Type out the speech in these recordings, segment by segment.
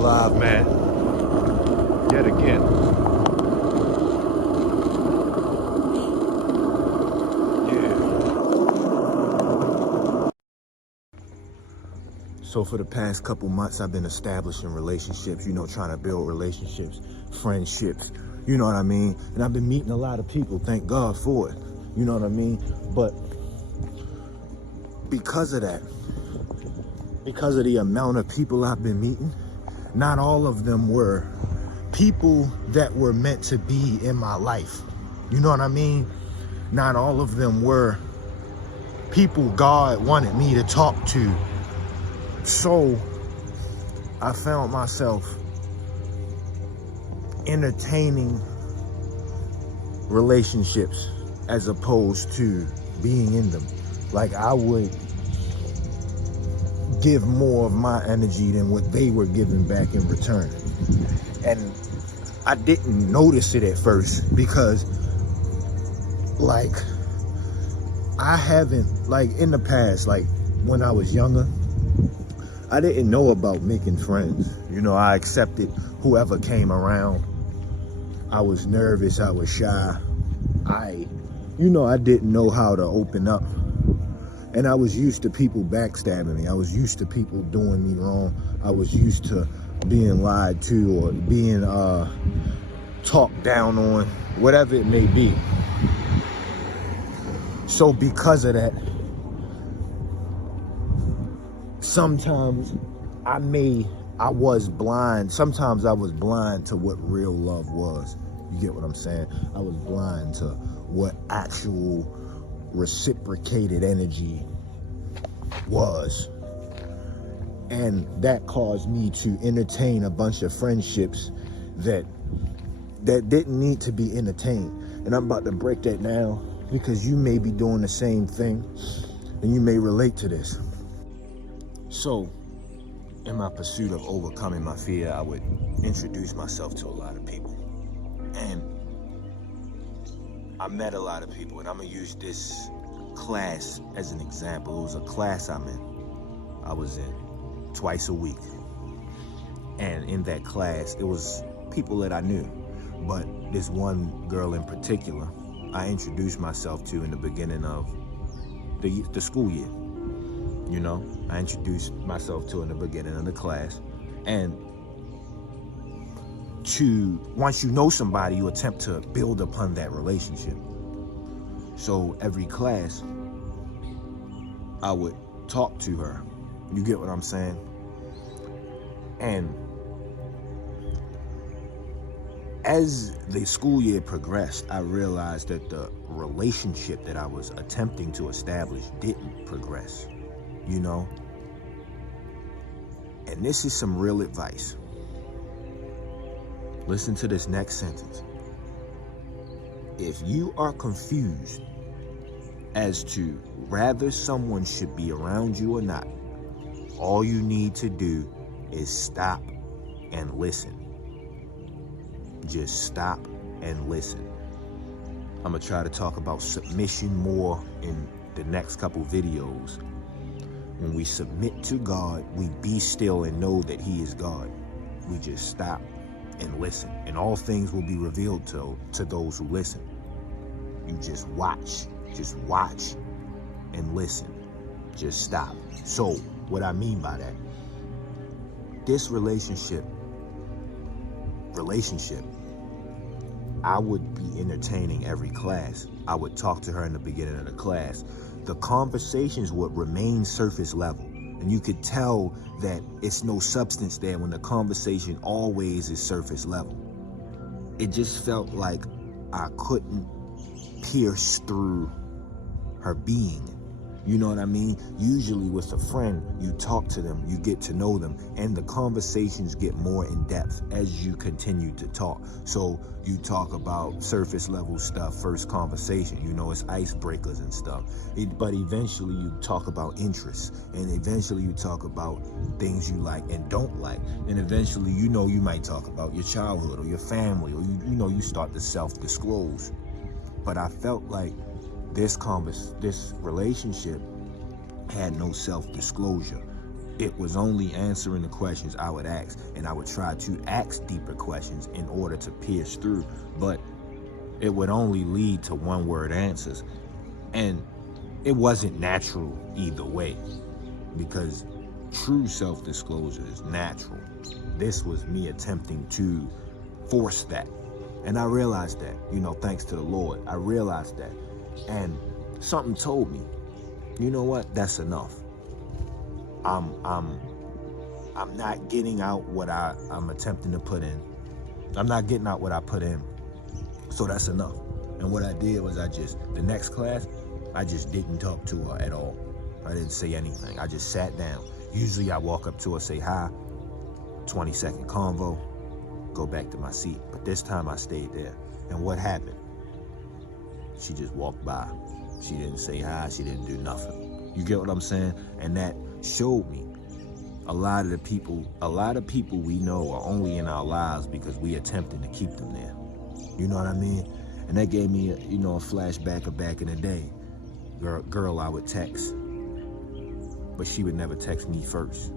alive, man. Yet again. Yeah. So for the past couple months, I've been establishing relationships, you know, trying to build relationships, friendships, you know what I mean? And I've been meeting a lot of people, thank God for it, you know what I mean? But because of that, because of the amount of people I've been meeting, not all of them were people that were meant to be in my life. You know what I mean? Not all of them were people God wanted me to talk to. So I found myself entertaining relationships as opposed to being in them. Like I would give more of my energy than what they were giving back in return. And I didn't notice it at first because like I haven't, like in the past, like when I was younger, I didn't know about making friends. You know, I accepted whoever came around. I was nervous, I was shy. I didn't know how to open up. And I was used to people backstabbing me. I was used to people doing me wrong. I was used to being lied to or being talked down on, whatever it may be. So because of that, sometimes I was blind. Sometimes I was blind to what real love was. You get what I'm saying? I was blind to what actual reciprocated energy was. And that caused me to entertain a bunch of friendships that didn't need to be entertained. And I'm about to break that down because you may be doing the same thing and you may relate to this. So, in my pursuit of overcoming my fear, I would introduce myself to a lot of people. And I met a lot of people, and I'm gonna use this class as an example. It was a class I was in twice a week. And in that class, it was people that I knew. But this one girl in particular, I introduced myself to in the beginning of the school year. You know, I introduced myself to in the beginning of the class. And once you know somebody, you attempt to build upon that relationship. So every class, I would talk to her. You get what I'm saying? And as the school year progressed, I realized that the relationship that I was attempting to establish didn't progress, you know? And this is some real advice. Listen to this next sentence. If you are confused as to whether someone should be around you or not, all you need to do is stop and listen. Just stop and listen. I'm gonna try to talk about submission more in the next couple videos. When we submit to God, we be still and know that He is God. We just stop and listen, and all things will be revealed to those who listen. You just watch and listen. Just stop. So what I mean by that, this relationship, I would be entertaining every class. I would talk to her in the beginning of the class. The conversations would remain surface level. And you could tell that it's no substance there when the conversation always is surface level. It just felt like I couldn't pierce through her being. You know what I mean? Usually with a friend, you talk to them, you get to know them, and the conversations get more in depth as you continue to talk. So you talk about surface level stuff, first conversation, you know, it's icebreakers and stuff. But eventually you talk about interests, and eventually you talk about things you like and don't like. And eventually, you know, you might talk about your childhood or your family, or you start to self-disclose. But I felt like this relationship had no self-disclosure. it was only answering the questions I would ask, and I would try to ask deeper questions in order to pierce through, but it would only lead to one-word answers. And it wasn't natural either way, because true self-disclosure is natural. This was me attempting to force that. And I realized that, you know, thanks to the Lord, I realized that. And something told me, you know what, that's enough. I'm not getting out what I'm attempting to put in. I'm not getting out what I put in. So that's enough. And what I did was the next class, I just didn't talk to her at all. I didn't say anything. I just sat down. Usually I walk up to her, say hi, 20-second convo, go back to my seat. But this time I stayed there. And what happened? She just walked by. She didn't say hi, she didn't do nothing. You get what I'm saying? And that showed me a lot of people we know are only in our lives because we attempting to keep them there. You know what I mean? And that gave me, a flashback of back in the day. Girl I would text, but she would never text me first.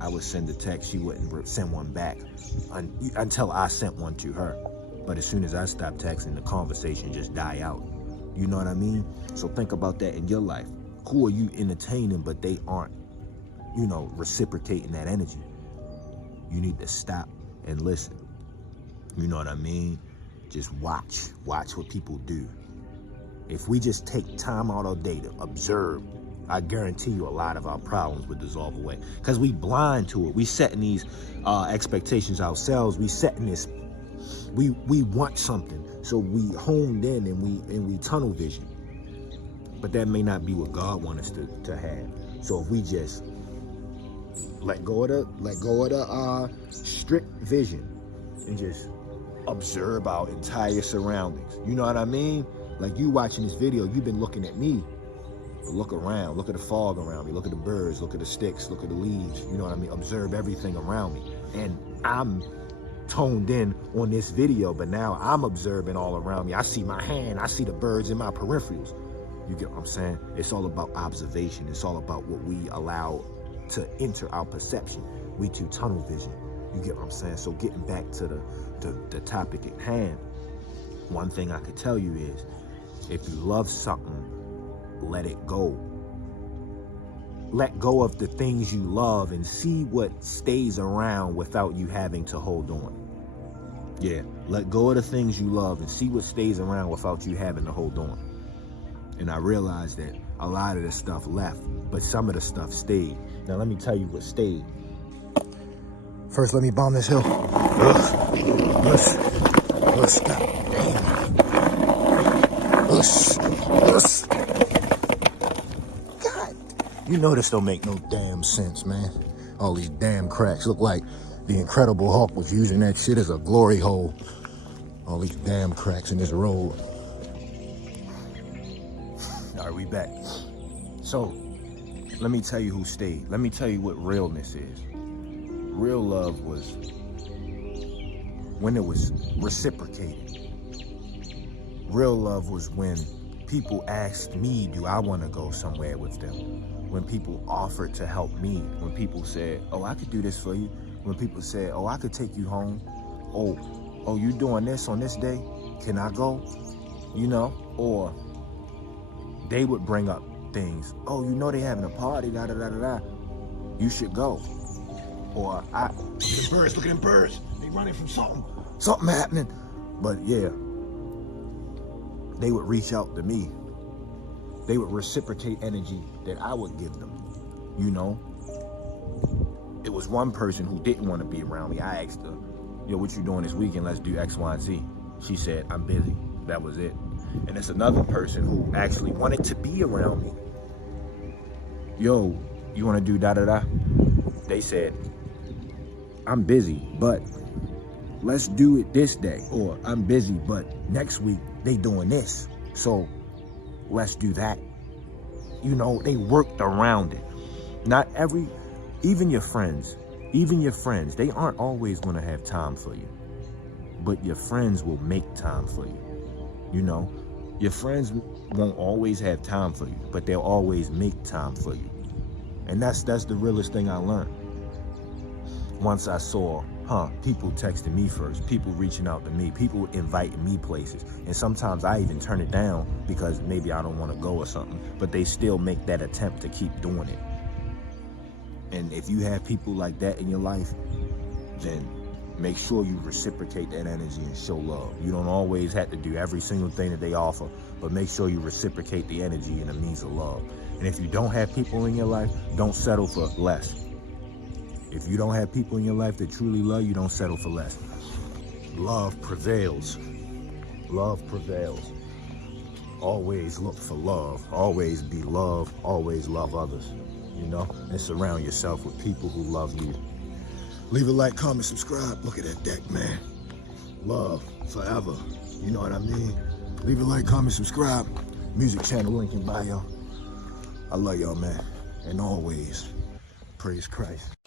I would send a text, she wouldn't send one back until I sent one to her. But as soon as I stopped texting, the conversation just die out. You know what I mean? So think about that in your life. Who are you entertaining, but they aren't, reciprocating that energy? You need to stop and listen. You know what I mean? Just watch what people do. If we just take time out of our day to observe, I guarantee you a lot of our problems would dissolve away. Because we blind to it. We setting these expectations ourselves. We setting this, we want something. So we honed in and we tunnel vision. But that may not be what God wants us to have. So if we just let go of the strict vision and just observe our entire surroundings. You know what I mean? Like you watching this video, you've been looking at me. But look around, look at the fog around me, look at the birds, look at the sticks, look at the leaves. You know what I mean? Observe everything around me. And I'm toned in on this video, but now I'm observing all around me. I see my hand, I see the birds in my peripherals. You get what I'm saying? It's all about observation. It's all about what we allow to enter our perception. We do tunnel vision. You get what I'm saying? So getting back to the topic at hand, one thing I could tell you is, if you love something, let it go. Let go of the things you love and see what stays around without you having to hold on. Yeah, let go of the things you love and see what stays around without you having to hold on. And I realized that a lot of the stuff left, but some of the stuff stayed. Now let me tell you what stayed. First, let me bomb this hill. God, you know this don't make no damn sense, man. All these damn cracks look like the Incredible Hulk was using that shit as a glory hole. All these damn cracks in this road. All right, we back. So, let me tell you who stayed. Let me tell you what realness is. Real love was when it was reciprocated. Real love was when people asked me, do I want to go somewhere with them? When people offered to help me. When people said, oh, I could do this for you. When people said, oh, I could take you home. Oh, you doing this on this day? Can I go? Or they would bring up things. Oh, they having a party, da-da-da-da-da. You should go. Or look at them birds. They running from something happening. But yeah, they would reach out to me. They would reciprocate energy that I would give them. It was one person who didn't want to be around me. I asked her, yo, what you doing this weekend? Let's do X, Y, and Z. She said, I'm busy. That was it. And it's another person who actually wanted to be around me. Yo, you want to do da-da-da? They said, I'm busy, but let's do it this day. Or I'm busy, but next week they doing this. So let's do that. They worked around it. Even your friends, they aren't always going to have time for you. But your friends will make time for you. Your friends won't always have time for you, but they'll always make time for you. And that's the realest thing I learned. Once I saw, people texting me first, people reaching out to me, people inviting me places. And sometimes I even turn it down because maybe I don't want to go or something, but they still make that attempt to keep doing it. And if you have people like that in your life, then make sure you reciprocate that energy and show love. You don't always have to do every single thing that they offer, but make sure you reciprocate the energy in a means of love. And if you don't have people in your life, don't settle for less. If you don't have people in your life that truly love you, don't settle for less. Love prevails. Love prevails. Always look for love. Always be love. Always love others. You know, and surround yourself with people who love you. Leave a like, comment, subscribe. Look at that deck, man. Love forever. You know what I mean? Leave a like, comment, subscribe. Music channel link in bio. I love y'all, man. And always, praise Christ.